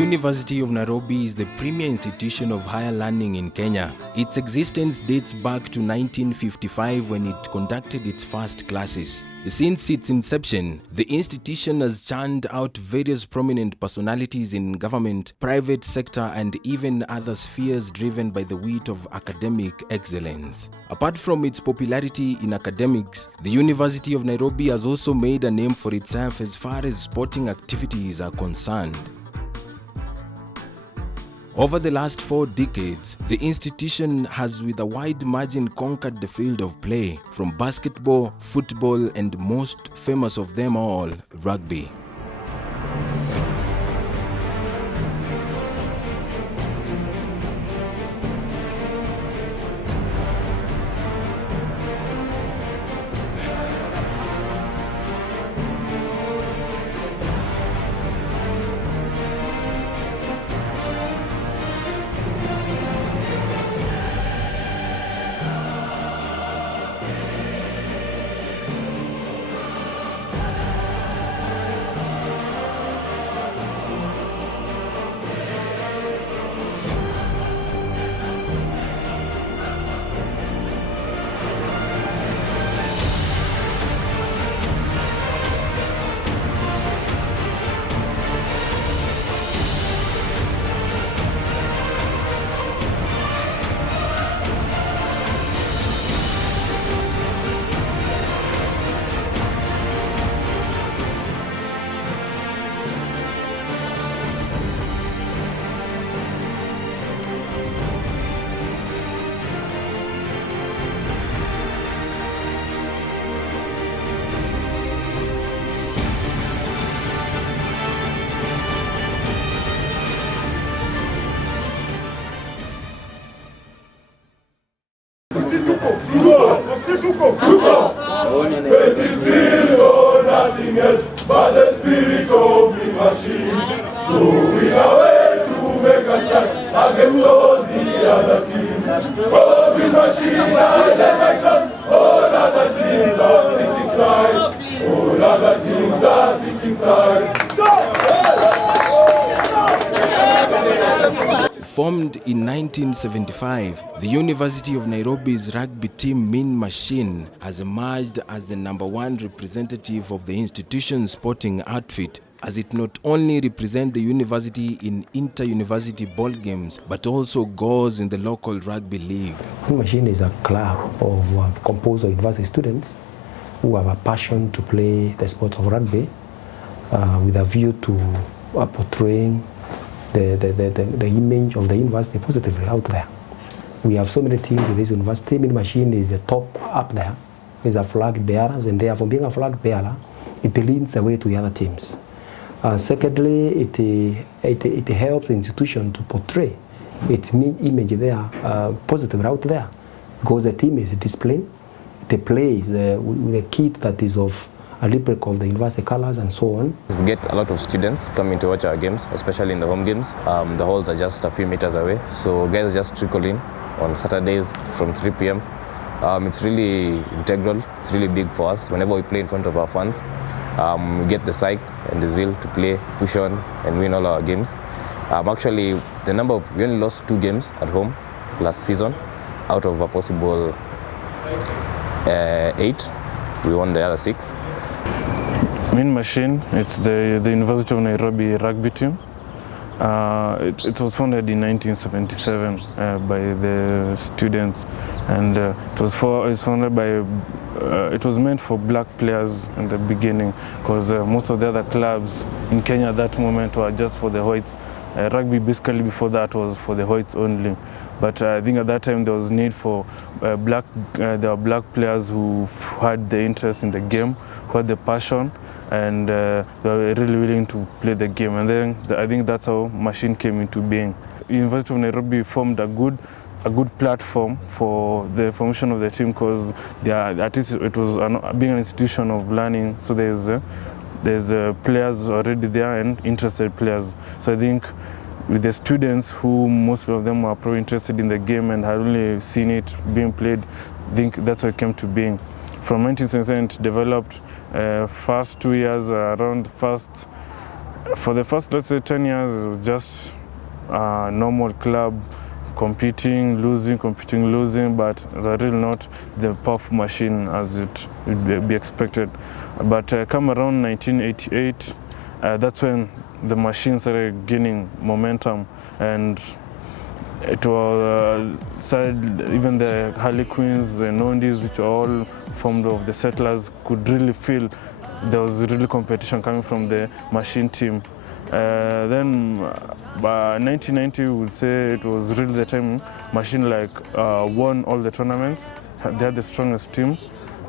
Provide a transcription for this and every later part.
University of Nairobi is the premier institution of higher learning in Kenya. Its existence dates back to 1955 when it conducted its first classes. Since its inception, the institution has churned out various prominent personalities in government, private sector, and even other spheres driven by the wit of academic excellence. Apart from its popularity in academics, the University of Nairobi has also made a name for itself as far as sporting activities are concerned. Over the last 4 decades, the institution has with a wide margin conquered the field of play, from basketball, football, and most famous of them all, rugby. It is built on nothing else but the spirit of the machine. Going away to make a track against all the other teams. Oh, the machine, I never trust. All other teams are sinking sides. All other teams are sinking sides. Formed in 1975, the University of Nairobi's rugby team Mean Machine has emerged as the #1 representative of the institution's sporting outfit, as it not only represents the university in inter-university ball games, but also goes in the local rugby league. Mean Machine is a club composed of university students who have a passion to play the sport of rugby with a view to portraying the image of the university positively out there. We have so many teams in this university. Mean Machine is the top up there. It's a flag bearer, and therefore being a flag bearer, it leads the way to the other teams. Secondly, it helps the institution to portray its image there positively out there, because the team is disciplined. It plays with a kit that is of a replica of the university colors and so on. We get a lot of students coming to watch our games, especially in the home games. The halls are just a few meters away, so guys just trickle in on Saturdays from 3 p.m. It's really integral, it's really big for us. Whenever we play in front of our fans, we get the psych and the zeal to play, push on, and win all our games. Actually, we only lost 2 games at home last season out of a possible 8. We won the other 6. Mean Machine, it's the University of Nairobi rugby team. It was founded in 1977 by the students, and it was meant for black players in the beginning, because most of the other clubs in Kenya at that moment were just for the whites. Rugby basically before that was for the whites only, but I think at that time there was need for there were black players who had the interest in the game, who had the passion, and they were really willing to play the game. And then I think that's how Machine came into being. University of Nairobi formed a good platform for the formation of the team, because at least it was being an institution of learning, so there's players already there and interested players. So I think with the students, who most of them were probably interested in the game and had only seen it being played, I think that's how it came to being. From 1977 it developed first 2 years around first For the first, let's say, 10 years, it was just a normal club, competing, losing, but really not the powerful machine as it would be expected. But come around 1988, that's when the machine started gaining momentum, and it was even the Harlequins, the Nondis, which are all formed of the settlers, could really feel there was really competition coming from the machine team. Then by 1990, we would say it was really the time Machine won all the tournaments. They had the strongest team,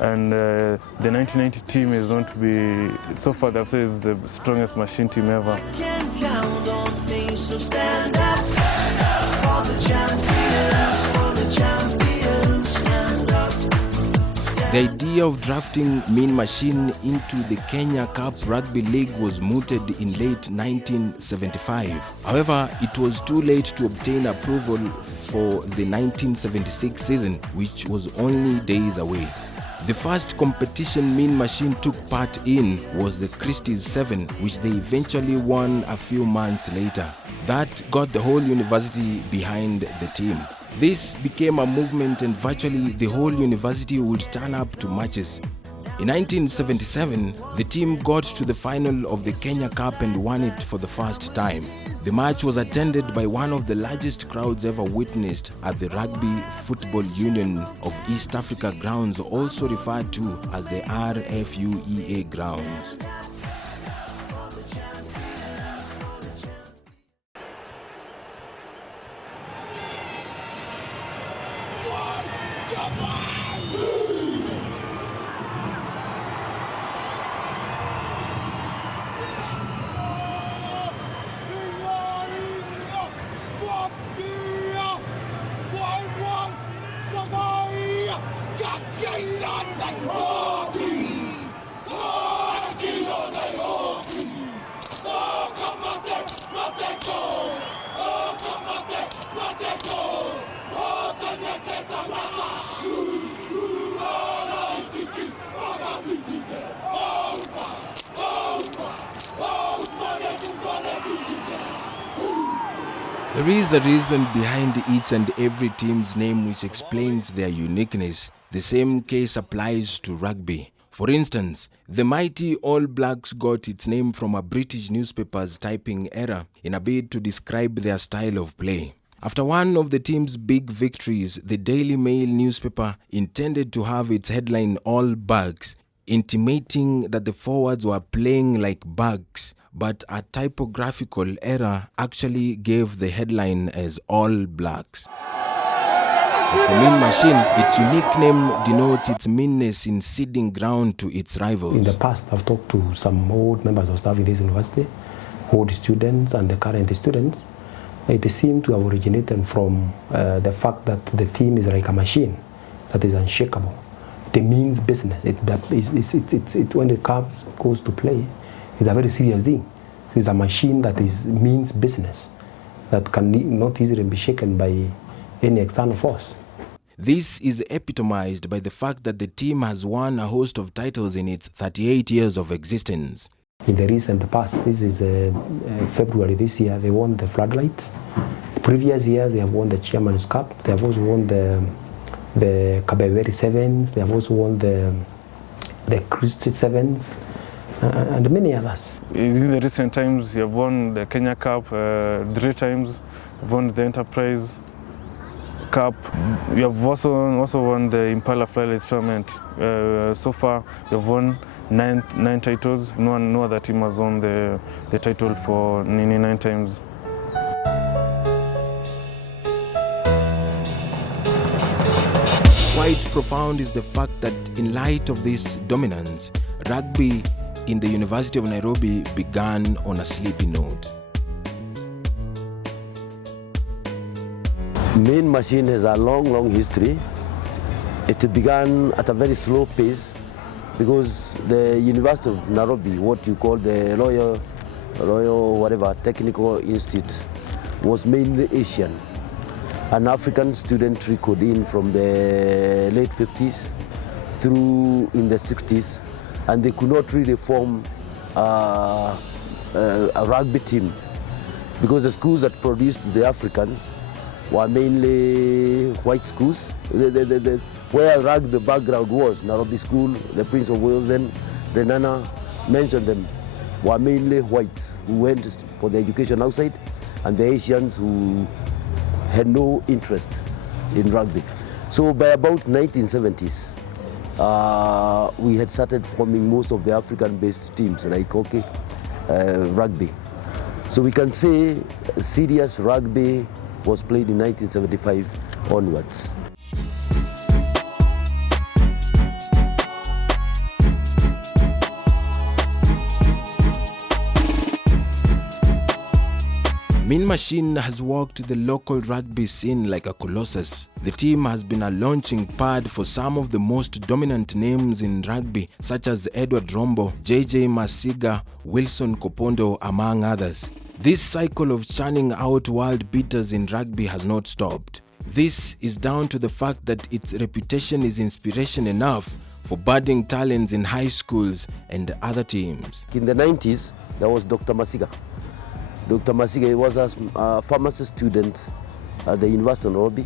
and the 1990 team is going to be, so far they've said, is the strongest Machine team ever. The idea of drafting Mean Machine into the Kenya Cup Rugby League was mooted in late 1975. However, it was too late to obtain approval for the 1976 season, which was only days away. The first competition Mean Machine took part in was the Christie's 7, which they eventually won a few months later. That got the whole university behind the team. This became a movement, and virtually the whole university would turn up to matches. In 1977, the team got to the final of the Kenya Cup and won it for the first time. The match was attended by one of the largest crowds ever witnessed at the Rugby Football Union of East Africa grounds, also referred to as the RFUEA grounds. There is a reason behind each and every team's name which explains their uniqueness. The same case applies to rugby. For instance, the mighty All Blacks got its name from a British newspaper's typing error in a bid to describe their style of play. After one of the team's big victories, the Daily Mail newspaper intended to have its headline All Bugs, intimating that the forwards were playing like bugs, but a typographical error actually gave the headline as All Blacks. As for Mean Machine, its unique name denotes its meanness in ceding ground to its rivals. In the past, I've talked to some old members of staff in this university, old students and the current students. It seems to have originated from the fact that the team is like a machine that is unshakable. It means business. When it goes to play, it's a very serious thing. It's a machine that means business, that can not easily be shaken by any external force. This is epitomized by the fact that the team has won a host of titles in its 38 years of existence. In the recent past, this is February this year, they won the Floodlights. The previous years, they have won the Chairman's Cup. They have also won the Kabeweri Sevens. They have also won the Christie Sevens. And many others. In the recent times, you have won the Kenya Cup 3 times, you've won the Enterprise Cup. You have also won the Impala Floodlights tournament. So far, you have won 9 titles. No other team has won the title for 9 times. Quite profound is the fact that in light of this dominance, rugby in the University of Nairobi began on a sleepy note. Mean Machine has a long history. It began at a very slow pace because the University of Nairobi, what you call the Royal whatever Technical Institute, was mainly Asian. An African student trickled in from the late 50s through in the 60s, and they could not really form a a rugby team, because the schools that produced the Africans were mainly white schools. Where rugby background was, Nairobi School, the Prince of Wales, then the Nana mentioned them, were mainly whites who went for the education outside, and the Asians who had no interest in rugby. So by about 1970s, we had started forming most of the African-based teams like hockey, rugby. So we can say serious rugby was played in 1975 onwards. Mean Machine has walked the local rugby scene like a colossus. The team has been a launching pad for some of the most dominant names in rugby, such as Edward Rombo, JJ Masiga, Wilson Kopondo, among others. This cycle of churning out world beaters in rugby has not stopped. This is down to the fact that its reputation is inspiration enough for budding talents in high schools and other teams. In the 90s, there was Dr. Masiga. Dr. Masiga was a pharmacy student at the University of Nairobi,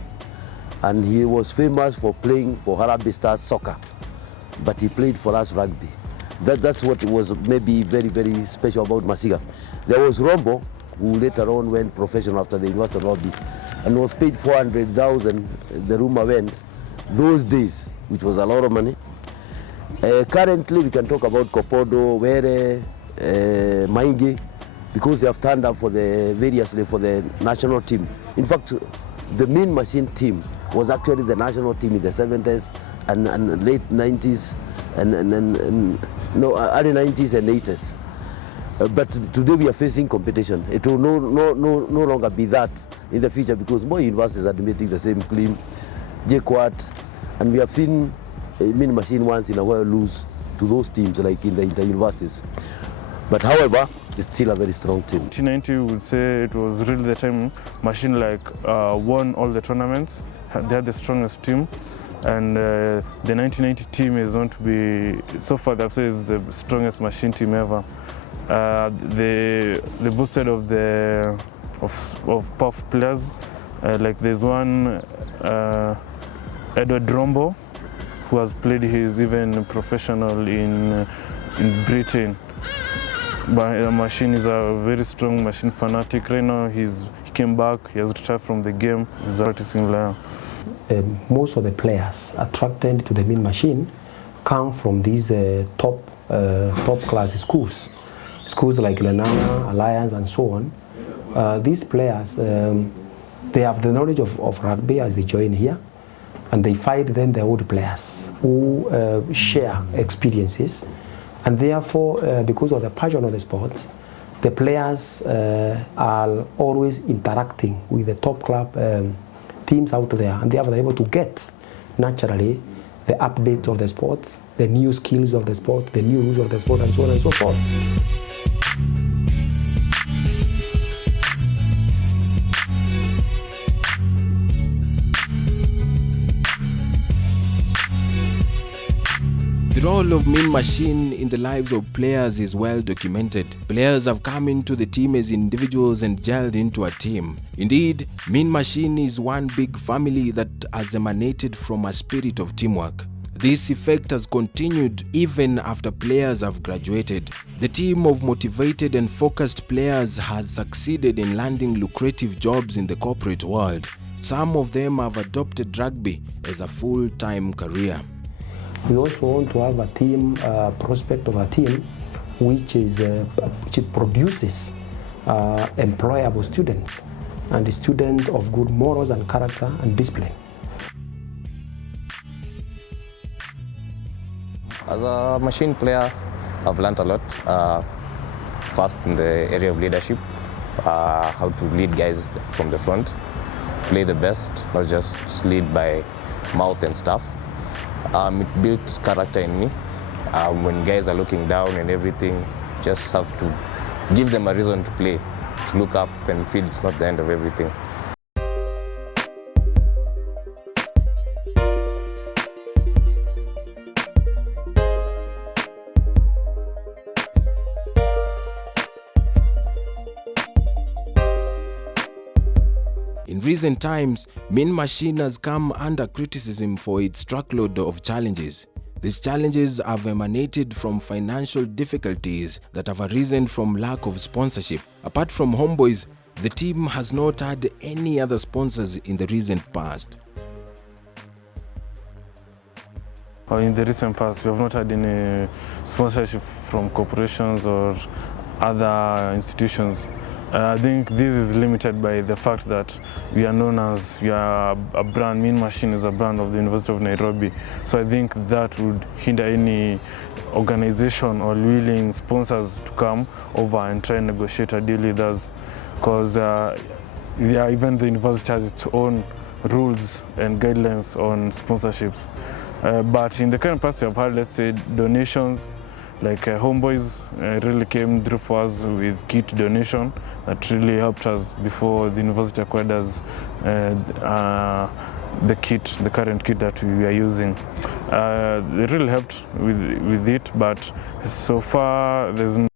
and he was famous for playing for Harambee Stars soccer, but he played for us rugby. That's what was maybe very, very special about Masiga. There was Rombo, who later on went professional after the University of Nairobi, and was paid 400,000, the rumor went, those days, which was a lot of money. Currently, we can talk about Kopodo, Were, Maingi, because they have turned up for the national team. In fact, the Mean Machine team was actually the national team in the 70s and late 90s and early 90s and 80s. But today we are facing competition. It will no longer be that in the future, because more universities are admitting the same claim, JKUAT, and we have seen Mean Machine once in a while lose to those teams like in the inter-universities. But however, it's still a very strong team. 1990, we would say it was really the time Machine won all the tournaments. They had the strongest team, and the 1990 team is known to be, so far they've said, is the strongest Machine team ever. They boosted of powerful players. Like there's one Edward Rombo, who has played his even professional in Britain. But Machine is a very strong Machine fanatic. Right now he came back, he has retired from the game, he's a practicing player. Most of the players attracted to the Mean Machine come from these top class schools. Schools like Lenana, Alliance and so on. These players, they have the knowledge of rugby as they join here, and they fight then the old players who share experiences. And therefore, because of the passion of the sport, the players are always interacting with the top club teams out there, and therefore they're able to get, naturally, the updates of the sport, the new skills of the sport, the new rules of the sport, and so on and so forth. The role of Mean Machine in the lives of players is well documented. Players have come into the team as individuals and gelled into a team. Indeed, Mean Machine is one big family that has emanated from a spirit of teamwork. This effect has continued even after players have graduated. The team of motivated and focused players has succeeded in landing lucrative jobs in the corporate world. Some of them have adopted rugby as a full-time career. We also want to have a team, prospect of a team, which produces employable students, and a student of good morals and character and discipline. As a Machine player, I've learned a lot. First in the area of leadership, how to lead guys from the front, play the best, not just lead by mouth and stuff. It built character in me. When guys are looking down and everything, just have to give them a reason to play, to look up and feel it's not the end of everything. In recent times, Mean Machine has come under criticism for its truckload of challenges. These challenges have emanated from financial difficulties that have arisen from lack of sponsorship. Apart from Homeboys, the team has not had any other sponsors in the recent past. In the recent past, we have not had any sponsorship from corporations or other institutions. I think this is limited by the fact that we are known as, we are a brand, Mean Machine is a brand of the University of Nairobi. So I think that would hinder any organization or willing sponsors to come over and try and negotiate a deal with us. Because even the university has its own rules and guidelines on sponsorships. But in the current past, we have had, let's say, donations. Like Homeboys really came through for us with kit donation that really helped us before the university acquired us the kit, the current kit that we are using. It really helped with it, but so far there's